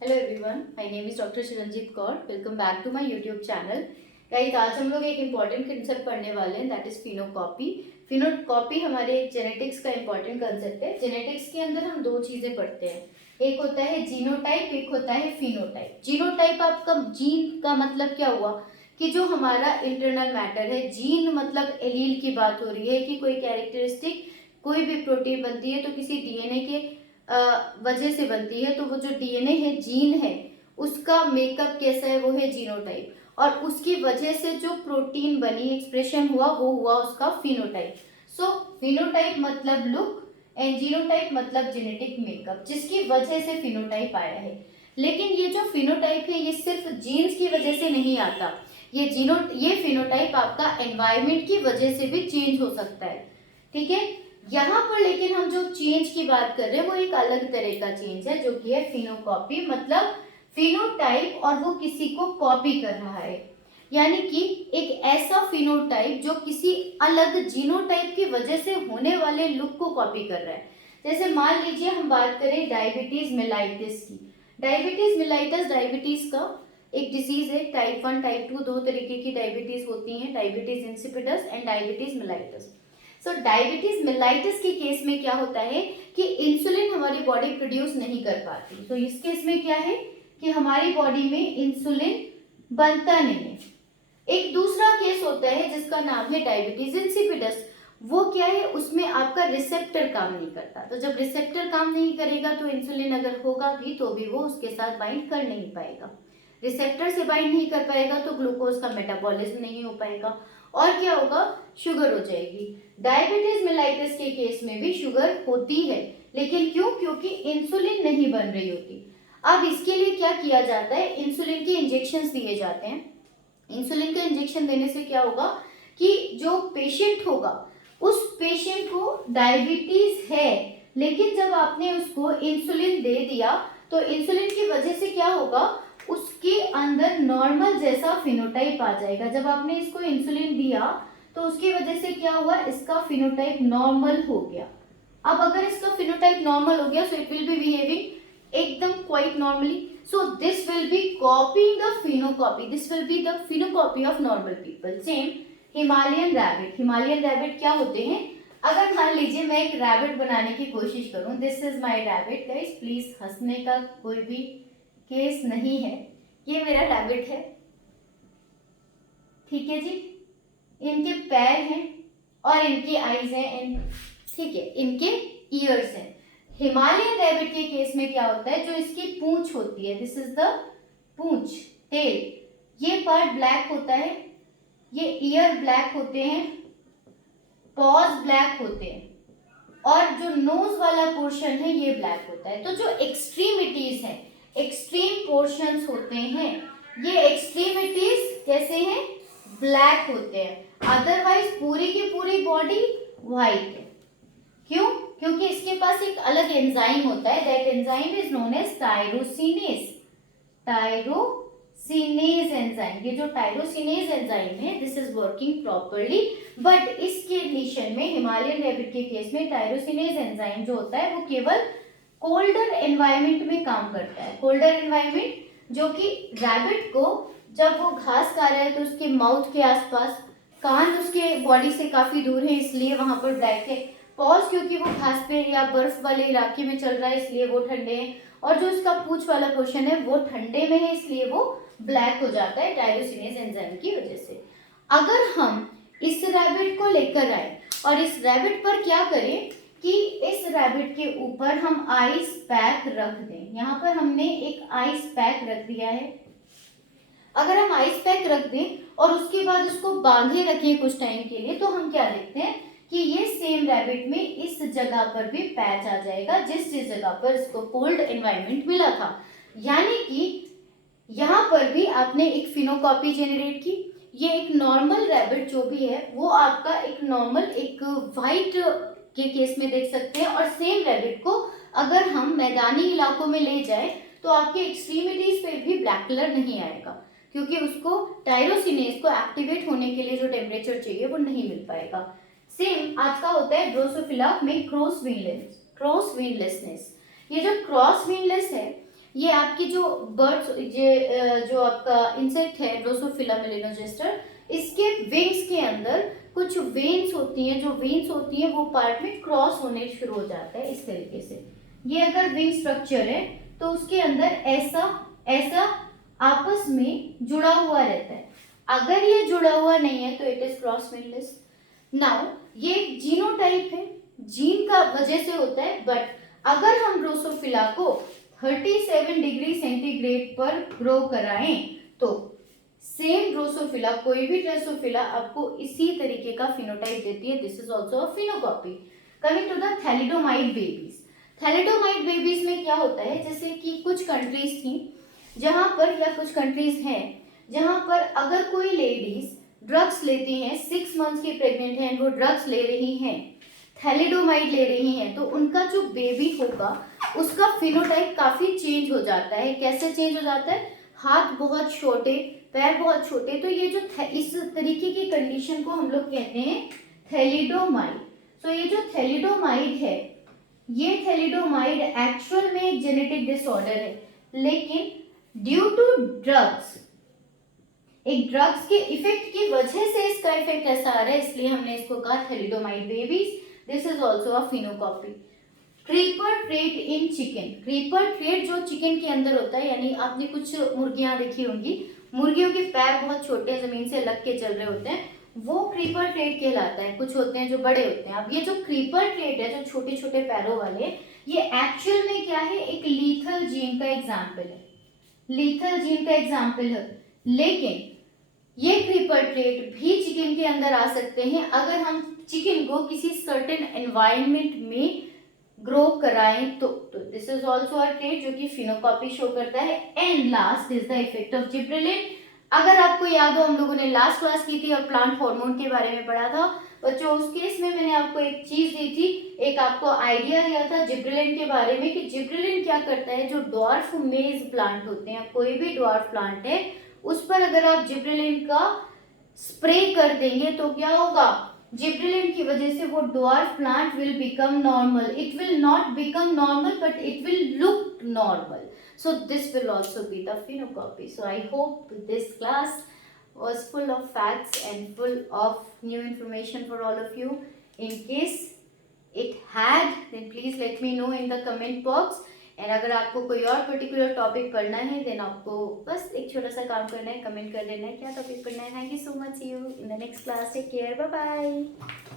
Hello everyone, my name is doctor Shiranjit Kaur. Welcome back to my YouTube channel. Guys, आज हम लोग एक important concept पढ़ने वाले हैं, दैट इज फिनोकॉपी। फिनोकॉपी हमारे जेनेटिक्स का इम्पॉर्टेंट कंसेप्ट है। जेनेटिक्स के अंदर हम दो चीजें पढ़ते हैं, एक होता है जीनोटाइप, एक होता है फिनोटाइप। जीनोटाइप आपका जीन का मतलब क्या हुआ कि जो हमारा इंटरनल मैटर है। जीन मतलब एलील की बात हो रही है कि कोई कैरेक्टरिस्टिक, कोई भी प्रोटीन बनती है तो किसी डीएनए के वजह से बनती है, तो वो जो डीएनए है, जीन है, उसका मेकअप कैसा है, वो है जीनोटाइप। और उसकी वजह से जो प्रोटीन बनी, एक्सप्रेशन हुआ, वो हुआ उसका फिनोटाइप। सो फिनोटाइप मतलब लुक एंड जीनोटाइप मतलब जेनेटिक मेकअप, जिसकी वजह से फिनोटाइप आया है। लेकिन ये जो फिनोटाइप है ये सिर्फ जीन्स की वजह से नहीं आता। ये फिनोटाइप आपका एनवायरमेंट की वजह से भी चेंज हो सकता है। ठीक है, यहाँ पर लेकिन हम जो चेंज की बात कर रहे हैं वो एक अलग तरह का चेंज है, जो कि है फिनोकॉपी। मतलब फिनोटाइप और वो किसी को कॉपी कर रहा है, यानी कि एक ऐसा फिनोटाइप जो किसी अलग जीनोटाइप की वजह से होने वाले लुक को कॉपी कर रहा है। जैसे मान लीजिए हम बात करें डायबिटीज मेलाइटिस की। डायबिटीज मेलाइटिस डायबिटीज का एक डिसीज है, टाइप 1 टाइप 2 दो तरीके की डायबिटीज होती हैं, diabetes insipidus and diabetes mellitus. So diabetes mellitus के केस में क्या होता है कि इंसुलिन हमारी बॉडी प्रोड्यूस नहीं कर पाती। तो इस केस में क्या है कि हमारी बॉडी में इंसुलिन बनता नहीं है। एक दूसरा केस होता है जिसका नाम है डायबिटीज इंसिपिडस। वो क्या है, उसमें आपका रिसेप्टर काम नहीं करता। तो जब रिसेप्टर काम नहीं करेगा तो इंसुलिन अगर होगा भी तो भी वो उसके साथ बाइंड कर नहीं पाएगा। रिसेप्टर से बाइंड नहीं कर पाएगा तो ग्लूकोज का मेटाबॉलिज्म नहीं हो पाएगा, और क्या होगा, शुगर हो जाएगी। डायबिटीज मेलाइटिस के केस में भी शुगर होती है, लेकिन क्यों? क्योंकि इंसुलिन नहीं बन रही होती। अब इसके लिए क्या किया जाता है, इंसुलिन के इंजेक्शन दिए जाते हैं। इंसुलिन का इंजेक्शन देने से क्या होगा कि जो पेशेंट होगा, उस पेशेंट को डायबिटीज है, लेकिन जब आपने उसको इंसुलिन दे दिया तो इंसुलिन की वजह से क्या होगा, उसके अंदर नॉर्मल जैसा फिनोटाइप आ जाएगा। जब आपने इसको इंसुलिन दिया तो उसकी वजह से क्या हुआ, इसका फिनोटाइप नॉर्मल हो गया। अब अगर इसका फिनोटाइप नॉर्मल हो गया so it will be behaving एकदम quite normally. So this will be copying the phenocopy. This will be the phenocopy of normal people. Same Himalayan rabbit. Himalayan rabbit क्या होते हैं, अगर मान लीजिए मैं एक रैबिट बनाने की कोशिश करूं, this is my rabbit. Guys please हंसने का कोई भी केस नहीं है, ये मेरा रैबिट है। ठीक है जी, इनके पैर हैं और इनकी आईज हैं, ठीक है, इनके ईयर्स हैं। हिमालयन रैबिट के केस में क्या होता है, जो इसकी पूंछ होती है, this is the Poonch, tell, ये पार्ट ब्लैक होता है, ये ईयर ब्लैक होते हैं, पॉज ब्लैक होते हैं, और जो नोज वाला पोर्शन है ये ब्लैक होता है। तो जो एक्सट्रीमिटीज हैं, एक्सट्रीम पोर्शंस होते हैं, ये एक्सट्रीमिटीज कैसे हैं, ब्लैक होते हैं। अदरवाइज पूरी की पूरी बॉडी व्हाइट है। क्यों? क्योंकि इसके पास एक अलग एंजाइम होता है, that enzyme is known as tyrosinase. Tyrosinase enzyme, ये जो टायरोसिनेज एंजाइम है, this is working properly. But इस कंडीशन में, हिमालयन रैबिट के केस में, टायरोसिनेज एंजाइम जो होता है वो केवल कोल्डर एनवायरनमेंट में काम करता है। कोल्डर एनवायरनमेंट जो कि रैबिट को, जब वो घास खा रहा है तो उसके माउथ के आसपास, कान उसके बॉडी से काफी दूर है इसलिए वहां पर ब्लैक है। पॉज क्योंकि वो घास पे या बर्फ वाले इलाके में चल रहा है इसलिए वो ठंडे हैं, और जो इसका पूंछ वाला पोर्शन है वो ठंडे में है इसलिए वो ब्लैक हो जाता है टायरोसिनेज एंजाइम की वजह से। अगर हम इस रैबिट को लेकर आए और इस रैबिट पर क्या करें कि इस रैबिट के ऊपर हम आइस पैक रख दें। यहाँ पर हमने एक आइस पैक रख दिया है। अगर हम आइस पैक रख दें और उसके बाद उसको बांधे रखें कुछ टाइम के लिए, तो हम क्या देखते हैं कि ये सेम रैबिट में इस जगह पर भी पैच आ जाएगा जिस जगह पर इसको कोल्ड एनवायरनमेंट मिला था। यानी कि यहाँ पर भी आपने एक फिनोकॉपी जेनरेट की। ये एक नॉर्मल रैबिट जो भी है वो आपका एक नॉर्मल, एक वाइट के केस में देख सकते हैं, और सेम रैबिट को अगर हम मैदानी इलाकों में ले जाए तो आपके एक्सट्रीमिटीज पे भी ब्लैक कलर नहीं आएगा, क्योंकि उसको टायरोसिनेज को एक्टिवेट होने के लिए जो टेम्परेचर चाहिए वो नहीं मिल पाएगा। सेम आज का होता है ड्रोसोफिला में क्रॉस विंगलेसनेस। ये जो क्रॉस विंगलेस है ये आपकी जो बर्ड्स, ये जो आपका इंसेक्ट है ड्रोसोफिला मेलिनोजेस्टर, इसके विंग्स के अंदर कुछ वेन्स होती हैं, जो वेन्स होती हैं वो पार्ट में क्रॉस होने शुरू हो जाता है इस तरीके से। ये अगर विंग स्ट्रक्चर है तो उसके अंदर ऐसा ऐसा आपस में जुड़ा हुआ रहता है। अगर ये जुड़ा हुआ नहीं है तो it is cross wingless. Now ये जीनोटाइप है, जीन का वजह से होता है, बट अगर हम ड्रोसोफिला को 37 डिग्री सेंटीग्रेड पर ग्रो कराएं तो सेम ड्रोसोफिला, कोई भी ड्रोसोफिला आपको इसी तरीके का फिनोटाइप देती है। This is also a phenocopy. Coming to the thalidomide babies. Thalidomide babies में क्या होता है, जैसे कि कुछ कंट्रीज थी जहां पर, या कुछ कंट्रीज हैं जहां पर अगर कोई लेडीज ड्रग्स लेती हैं, 6 मंथ्स की प्रेग्नेंट हैं, वो ड्रग्स ले रही हैं, थैलिडोमाइड ले रही हैं, तो उनका जो बेबी होगा उसका फिनोटाइप काफी चेंज हो जाता है। कैसे चेंज हो जाता है? हाथ बहुत छोटे, पैर बहुत छोटे। तो ये जो इस तरीके की कंडीशन को हम लोग कहते हैं थैलिडोमाइड। सो ये जो थैलिडोमाइड है, ये थैलिडोमाइड एक्चुअल में एक जेनेटिक डिसऑर्डर है, लेकिन ड्यू टू ड्रग्स, एक ड्रग्स के इफेक्ट की वजह से इसका इफेक्ट ऐसा आ रहा है, इसलिए हमने इसको कहा thalidomide babies. This is also a phenocopy. Creeper trait in chicken. Creeper trait जो चिकन के अंदर होता है, यानी आपने कुछ मुर्गियां देखी होंगी, मुर्गियों के पैर बहुत छोटे जमीन से लग के चल रहे होते हैं, वो क्रीपर ट्रेट कहलाता है। कुछ होते हैं जो बड़े होते हैं। अब ये जो क्रीपर ट्रेट है, जो छोटे छोटे पैरों वाले, ये एक्चुअल में क्या है? एक लीथल जीन का एग्जाम्पल है, लीथल जीन का एग्जाम्पल है। लेकिन ये क्रीपर ट्रेट भी चिकन के अंदर आ सकते हैं अगर हम चिकन को किसी सर्टेन एनवायरनमेंट में ग्रो कराएं तो this is also a trait जो कि फिनोकॉपी शो करता है। And last is the effect of gibberellin. अगर आपको याद हो, हम लोगों ने लास्ट क्लास की थी और प्लांट हार्मोन के बारे में पढ़ा था बच्चों। उस केस में मैंने आपको एक चीज दी थी, एक आपको आइडिया दिया था जिब्रेलिन के बारे में कि जिब्रेलिन क्या करता है। जो ड्वार्फ मेज प्लांट होते हैं, कोई भी ड्वार्फ प्लांट है, उस पर अगर आप जिब्रेलिन का स्प्रे कर देंगे तो क्या होगा? जिब्रेलिन की वजह से वो dwarf plant will become normal. It will not become normal but it will look normal. So this will also be the phenocopy. So I hope this class was full of facts and full of new information for all of you. In case it had, then please let me know in the comment box. And अगर आपको कोई और particular topic पढ़ना है then आपको बस एक छोटा सा काम करना है, कमेंट कर देना है क्या टॉपिक पढ़ना है। Thank you so much, see you in the next class, take care, bye bye.